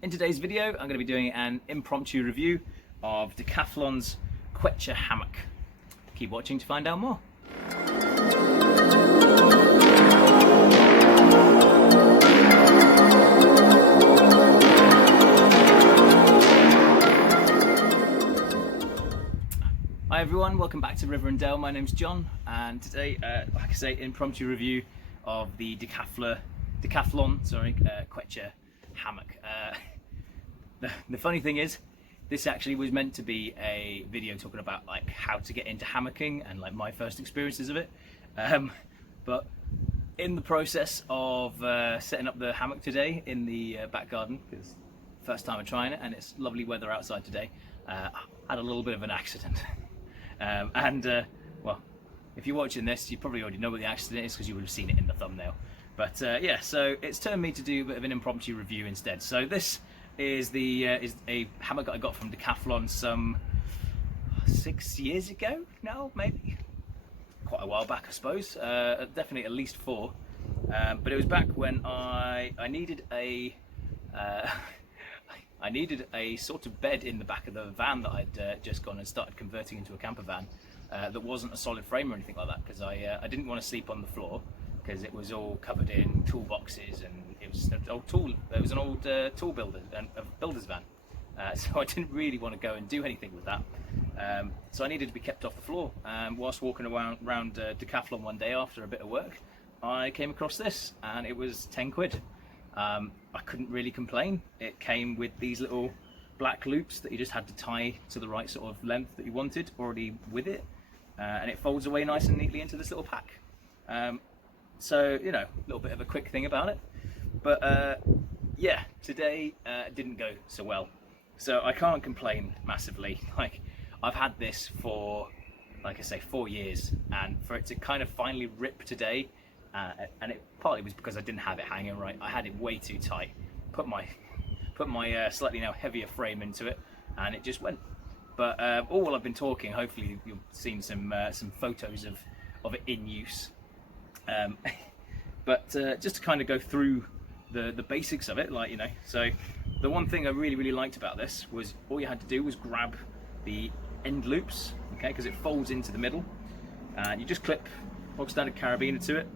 In today's video, I'm going to be doing an impromptu review of Decathlon's Quechua Hamac. Keep watching to find out more. Hi everyone, welcome back to River and Dale. My name's John, and today, like I say, impromptu review of the Decathlon Quechua Hamac. The funny thing is, this actually was meant to be a video talking about like how to get into hammocking and like my first experiences of it. But in the process of setting up the hammock today in the back garden, because first time I'm trying it and it's lovely weather outside today, I had a little bit of an accident. Well, if you're watching this, you probably already know what the accident is because you would have seen it in the thumbnail. But yeah, so it's turned me to do a bit of an impromptu review instead. So this is a hammock that I got from Decathlon some 6 years ago now, maybe quite a while back, I suppose. Definitely at least 4. But it was back when I needed a I needed a sort of bed in the back of the van that I'd just gone and started converting into a camper van that wasn't a solid frame or anything like that, because I didn't want to sleep on the floor because it was all covered in toolboxes and it was an old tool. There was an old tool builder and a builder's van, so I didn't really want to go and do anything with that. So I needed to be kept off the floor. Whilst walking around Decathlon one day after a bit of work, I came across this and it was 10 quid. I couldn't really complain. It came with these little black loops that you just had to tie to the right sort of length that you wanted already with it, and it folds away nice and neatly into this little pack. So, you know, a little bit of a quick thing about it. But yeah, today didn't go so well. So I can't complain massively. Like, I've had this for, like I say, 4 years, and for it to kind of finally rip today, and it partly was because I didn't have it hanging right. I had it way too tight. Put my slightly now heavier frame into it, and it just went. But all while I've been talking, hopefully you've seen some photos of it in use. But just to kind of go through the basics of it, like, you know, so the one thing I really liked about this was all you had to do was grab the end loops, okay, because it folds into the middle, and you just clip bog standard carabiner to it.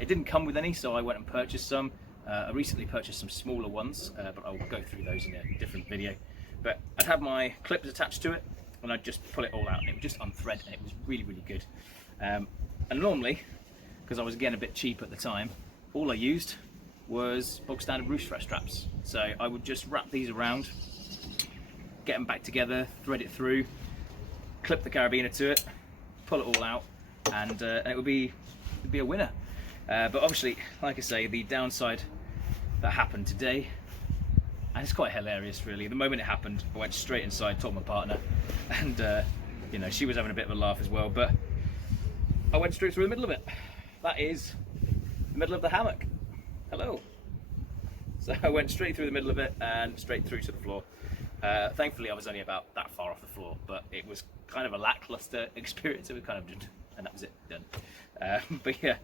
It didn't come with any, so I went and purchased some. I recently purchased some smaller ones, but I'll go through those in a different video. But I'd have my clips attached to it, and I'd just pull it all out, and it would just unthread, and it was really good. And normally, because I was again a bit cheap at the time, all I used was bog standard roof strap straps. So I would just wrap these around, get them back together, thread it through, clip the carabiner to it, pull it all out, and it would be a winner. But obviously, like I say, the downside that happened today, and it's quite hilarious really. The moment it happened, I went straight inside, told my partner, and you know, she was having a bit of a laugh as well, but I went straight through the middle of it. That is the middle of the hammock. Hello. So I went straight through the middle of it and straight through to the floor. Thankfully I was only about that far off the floor, but it was kind of a lackluster experience. It was kind of just, and that was it, done. But yeah,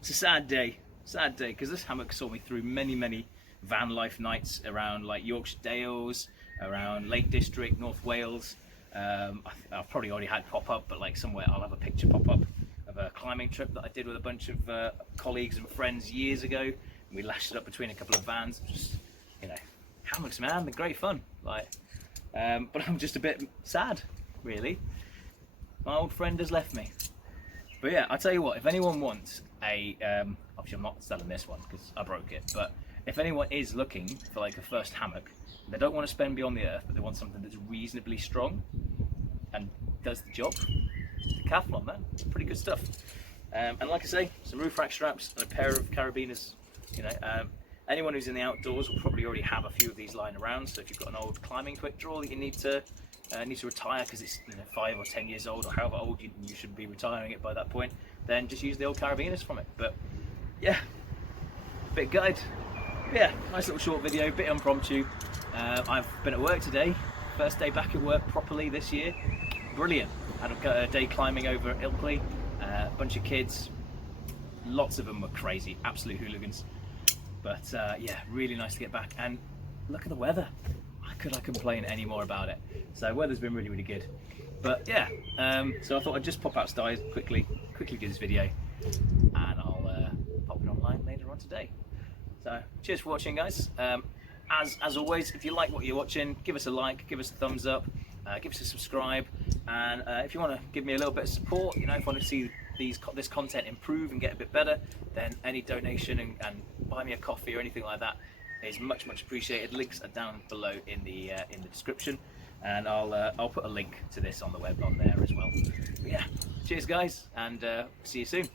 it's a sad day, because this hammock saw me through many van life nights around like Yorkshire Dales, around Lake District, North Wales. I've probably already had pop up, but like somewhere I'll have a picture pop up of a climbing trip that I did with a bunch of colleagues and friends years ago. And we lashed it up between a couple of vans. Just, you know, hammocks, man, they're great fun. Like, but I'm just a bit sad, really. My old friend has left me. But yeah, I'll tell you what, if anyone wants a, obviously I'm not selling this one because I broke it, but if anyone is looking for like a first hammock, they don't want to spend beyond the earth, but they want something that's reasonably strong and does the job, Decathlon, man, it's pretty good stuff. And like I say, some roof rack straps and a pair of carabiners. You know, anyone who's in the outdoors will probably already have a few of these lying around, so if you've got an old climbing quick draw that you need to retire because it's, you know, 5 or 10 years old, or however old you should be retiring it by that point, then just use the old carabiners from it. But yeah, bit guide. Yeah, nice little short video, bit impromptu. I've been at work today, first day back at work properly this year. Brilliant. Had a day climbing over at Ilkley, a bunch of kids, lots of them were crazy, absolute hooligans. But yeah, really nice to get back. And look at the weather. How could I complain any more about it? So weather's been really, really good. But yeah, so I thought I'd just pop outside quickly do this video, and I'll pop it online later on today. So cheers for watching, guys. As always, if you like what you're watching, give us a like, give us a thumbs up, give us a subscribe, and if you want to give me a little bit of support, you know, if you want to see this content improve and get a bit better, then any donation and buy me a coffee or anything like that is much appreciated. Links are down below in the description, and I'll put a link to this on the web on there as well. But yeah, cheers guys, and see you soon.